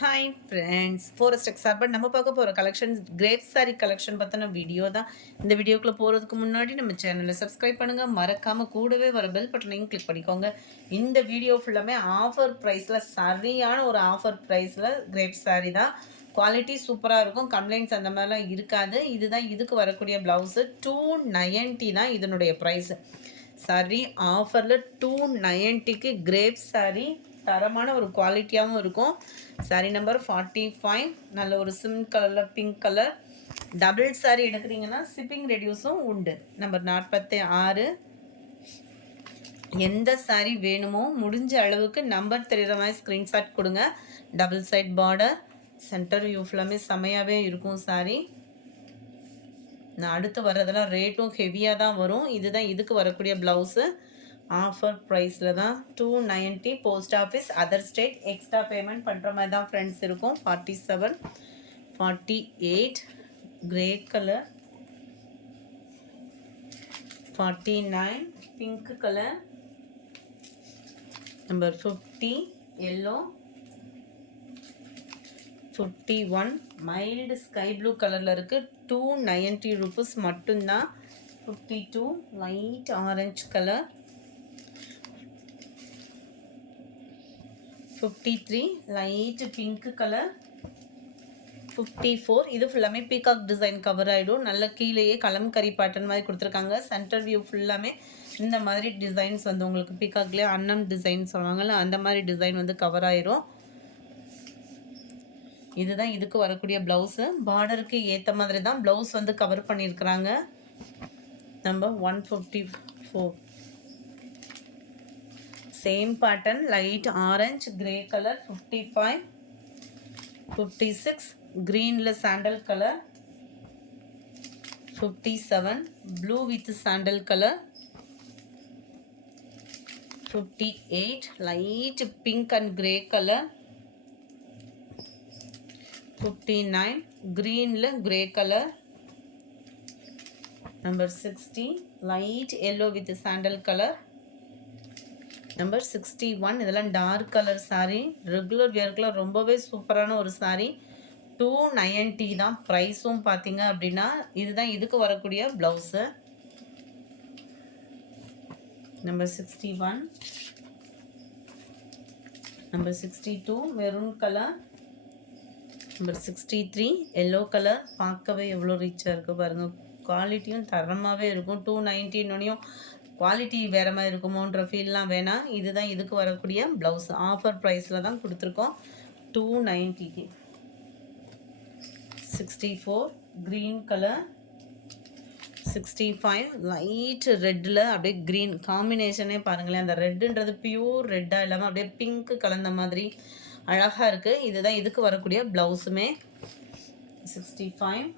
Hi friends, forest எக்ஸார்பட் நம்ம பார்க்க போகிற கலெக்ஷன் கிரேப் சாரி கலெக்ஷன் பற்றின வீடியோ தான். இந்த வீடியோக்குள்ளே போகிறதுக்கு முன்னாடி நம்ம சேனலை சப்ஸ்கிரைப் பண்ணுங்கள், மறக்காமல் கூடவே வர பெல் பட்டனையும் கிளிக் பண்ணிக்கோங்க. இந்த வீடியோ ஃபுல்லாமே ஆஃபர் ப்ரைஸில், சரியான ஒரு ஆஃபர் ப்ரைஸில் கிரேப் சாரி தான். குவாலிட்டி சூப்பராக இருக்கும், கம்ப்ளைண்ட்ஸ் அந்த மாதிரிலாம் இருக்காது. இதுதான் இதுக்கு வரக்கூடிய ப்ளவுஸு. 290 தான் இதனுடைய ப்ரைஸு. சாரி ஆஃபரில் 290க்கு கிரேப் சாரி, தரமான ஒரு குவாலிட்டியாகவும் இருக்கும். சாரி நம்பர் 45, நல்ல ஒரு சிம் கலரில் பிங்க் கலர். டபுள் சாரி எடுக்கிறீங்கன்னா ஷிப்பிங் ரெடியூஸும் உண்டு. நம்பர் 46. எந்த சாரி வேணுமோ முடிஞ்ச அளவுக்கு நம்பர் தெரிகிற மாதிரி ஸ்க்ரீன்ஷாட் கொடுங்க. Double side border, centre view ஃபுல்லாமே செமையாகவே இருக்கும் சாரி. நான் அடுத்து வர்றதெல்லாம் ரேட்டும் ஹெவியாக தான் வரும். இதுதான் இதுக்கு வரக்கூடிய ப்ளவுஸு. ஆஃபர் ப்ரைஸில் தான் 290. Post office, other state, extra payment பண்ணுற மாதிரி தான் ஃப்ரெண்ட்ஸ் இருக்கும். 47, 48 grey colour, 49 pink colour, number 50 yellow, 51 mild sky blue கலரில் இருக்குது. 290 rupees மட்டும்தான். 52 light orange colour, 53 light pink colour, 54 இது ஃபுல்லாமே பீகாக் டிசைன் கவர் ஆகிடும். நல்ல கீழேயே கலம்கரி பேட்டர்ன் மாதிரி கொடுத்துருக்காங்க. சென்டர் வியூ ஃபுல்லாமே இந்த மாதிரி டிசைன்ஸ் வந்து உங்களுக்கு பீகாக்லேயே அன்னம் டிசைன் சொல்லுவாங்கள்ல, அந்த மாதிரி டிசைன் வந்து கவர் ஆயிரும். இதுதான் இதுக்கு வரக்கூடிய ப்ளவுஸு. பார்டருக்கு ஏற்ற மாதிரி தான் ப்ளவுஸ் வந்து கவர் பண்ணியிருக்கிறாங்க. Number 154 same pattern, light orange grey colour. 55, 56 க்ரீனில் sandal colour, 57 blue with sandal colour, 58 light pink and grey colour, 59 க்ரீனில் grey colour, number 60 light yellow with sandal colour, number 61 இதெல்லாம் டார்க் கலர் சாரீ. ரெகுலர் வியர்க்கெலாம் ரொம்பவே சூப்பரான ஒரு சாரீ. 290 தான் ப்ரைஸும் பார்த்தீங்க அப்படின்னா. இதுதான் இதுக்கு வரக்கூடிய blouse. Number 61, number 62 maroon colour, number 63 yellow colour. பார்க்கவே எவ்வளோ ரிச்சாக இருக்குது பாருங்கள். குவாலிட்டியும் தரமாகவே இருக்கும். 290னோடையும் குவாலிட்டி வேறு மாதிரி இருக்குமோன்ற ஃபீல்லாம் வேணாம். இதுதான் இதுக்கு வரக்கூடிய ப்ளவுஸ். ஆஃபர் ப்ரைஸில் தான் கொடுத்துருக்கோம் 290க்கு. 64 க்ரீன் கலர், 65 லைட் ரெட்டில் அப்படியே க்ரீன் காம்பினேஷனே பாருங்களேன். அந்த ரெட்டுன்றது பியூர் ரெட்டாக இல்லாமல் அப்படியே பிங்க்கு கலந்த மாதிரி அழகாக இருக்குது. இதுதான் இதுக்கு வரக்கூடிய ப்ளவுஸுமே. 65,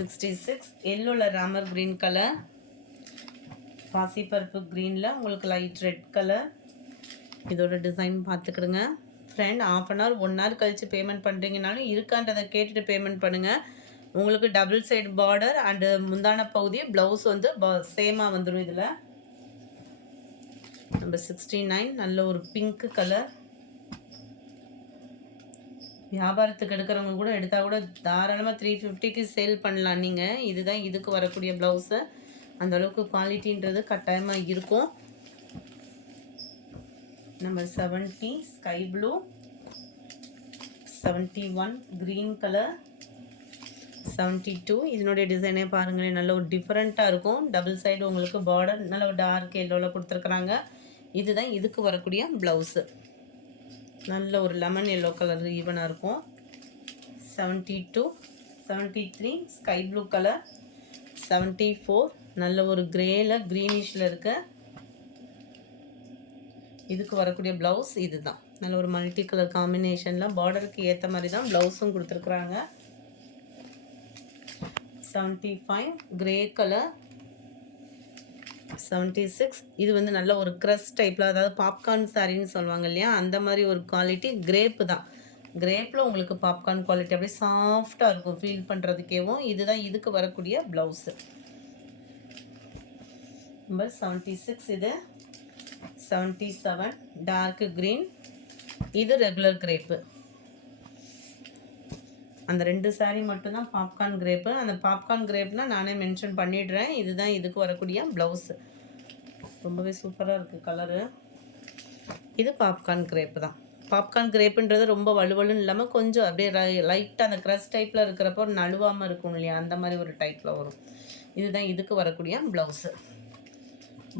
66 எல்லோவில் ராமர் க்ரீன் கலர், பாசிப்பருப்பு க்ரீனில் உங்களுக்கு லைட் ரெட் கலர். இதோட டிசைன் பார்த்துக்கிடுங்க friend. Half an hour 1 hour கழித்து பேமெண்ட் பண்ணுறீங்கனாலும் இருக்கான்றதை கேட்டுட்டு பேமெண்ட் பண்ணுங்கள். உங்களுக்கு டபுள் சைடு பார்டர் அண்டு முந்தான பகுதி ப்ளவுஸ் வந்து சேமாக வந்துடும். இதில் நம்பர் 69 நல்ல ஒரு பிங்க் கலர். வியாபாரத்துக்கு எடுக்கிறவங்க கூட எடுத்தால் கூட தாராளமாக 350க்கு சேல் பண்ணலாம் நீங்கள். இதுதான் இதுக்கு வரக்கூடிய ப்ளவுஸு. அந்தளவுக்கு குவாலிட்டின்றது கட்டாயமாக இருக்கும். Number 70 sky blue, 71 green colour, 72 இதனுடைய டிசைனே பாருங்களேன். நல்ல ஒரு டிஃப்ரெண்ட்டாக இருக்கும். டபுள் சைடு உங்களுக்கு பார்டர் நல்ல ஒரு டார்க் எல்லோவில் கொடுத்துருக்குறாங்க. இதுதான் இதுக்கு வரக்கூடிய ப்ளவுஸு. நல்ல ஒரு லெமன் எல்லோ கலர் ஈவனாக இருக்கும். 72, 73 ஸ்கை ப்ளூ கலர், 74 நல்ல ஒரு கிரேயில் க்ரீனிஷில் இருக்க. இதுக்கு வரக்கூடிய ப்ளவுஸ் இதுதான். நல்ல ஒரு மல்டி கலர் காம்பினேஷனில் பார்டருக்கு ஏற்ற மாதிரி தான் ப்ளவுஸும் கொடுத்துருக்குறாங்க. 75 கிரே கலர், 76 இது வந்து நல்ல ஒரு க்ரஸ் டைப்பில், அதாவது பாப்கார்ன் சாரின்னு சொல்லுவாங்க இல்லையா, அந்த மாதிரி ஒரு குவாலிட்டி. கிரேப்பு தான். கிரேப்பில் உங்களுக்கு பாப்கார்ன் குவாலிட்டி அப்படியே சாஃப்டாக இருக்கும் ஃபீல் பண்ணுறதுக்கேவும். இதுதான் இதுக்கு வரக்கூடிய ப்ளவுஸு. நம்பர் 76 இது. 77 டார்க் க்ரீன், இது ரெகுலர் கிரேப்பு. அந்த 2 சாரீ மட்டும்தான் பாப்கார்ன் கிரேப்பு. அந்த பாப்கார்ன் கிரேப்னால் நானே மென்ஷன் பண்ணிடுறேன். இதுதான் இதுக்கு வரக்கூடிய ப்ளவுஸு. ரொம்பவே சூப்பராக இருக்குது கலரு. இது பாப்கார்ன் கிரேப்பு தான். பாப்கார்ன் கிரேப்புன்றது ரொம்ப வலுவலுன்னு இல்லாமல் கொஞ்சம் அப்படியே லைட்டாக அந்த க்ரஸ் டைப்பில் இருக்கிறப்போ நழுவாமல் இருக்கும் இல்லையா, அந்த மாதிரி ஒரு டைப்பில் வரும். இதுதான் இதுக்கு வரக்கூடிய ப்ளவுஸு.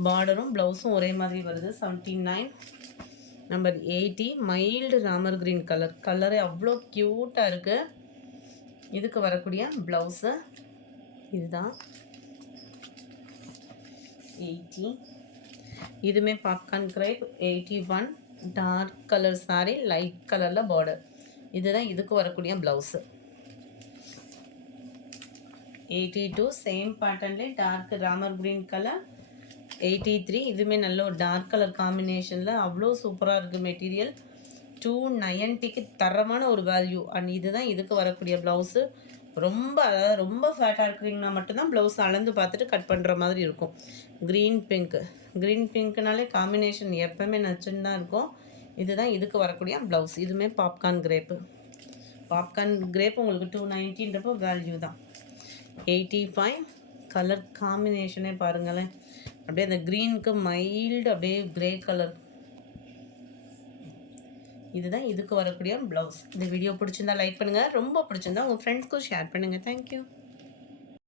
பார்டரும் ப்ளவுஸும் ஒரே மாதிரி வருது. 79 number 80 mild Ramar green colour. கலரே அவ்வளோ க்யூட்டாக இருக்குது. இதுக்கு வரக்கூடிய ப்ளவுஸு இதுதான் 80. இதுவுமே popcorn crepe. 81 dark colour sari, light கலரில் பார்டர். இதுதான் இதுக்கு வரக்கூடிய ப்ளவுஸு. 82 சேம் பேட்டர்ன்லேயே டார்க் ராமர் கிரீன் கலர். 83 இதுவுமே நல்ல ஒரு டார்க் கலர் காம்பினேஷனில் அவ்வளோ சூப்பராக இருக்குது மெட்டீரியல். 290க்கு தரமான ஒரு வேல்யூ. அண்ட் இதுதான் இதுக்கு வரக்கூடிய ப்ளவுஸு. ரொம்ப அதாவது ரொம்ப ஃபேட்டாக இருக்கிறீங்கன்னா மட்டும்தான் ப்ளவுஸ் அளந்து பார்த்துட்டு கட் பண்ணுற மாதிரி இருக்கும். Green pink. க்ரீன் பிங்க்குனாலே காம்பினேஷன் எப்போவுமே நச்சுன்னு தான் இருக்கும். இதுதான் இதுக்கு வரக்கூடிய ப்ளவுஸ். இதுவுமே பாப்கார்ன் கிரேப்பு. பாப்கார்ன் கிரேப் உங்களுக்கு 290ன்றப்போ வேல்யூ தான். 85 கலர் காம்பினேஷனே பாருங்களேன். அப்படியே அந்த க்ரீனுக்கு மைல்டு அப்படியே க்ரே கலர். இதுதான் இதுக்கு வரக்கூடிய ப்ளவுஸ். இந்த வீடியோ பிடிச்சிருந்தா லைக் பண்ணுங்கள். ரொம்ப பிடிச்சிருந்தா உங்கள் ஃப்ரெண்ட்ஸ்க்கும் ஷேர் பண்ணுங்கள். தேங்க்யூ.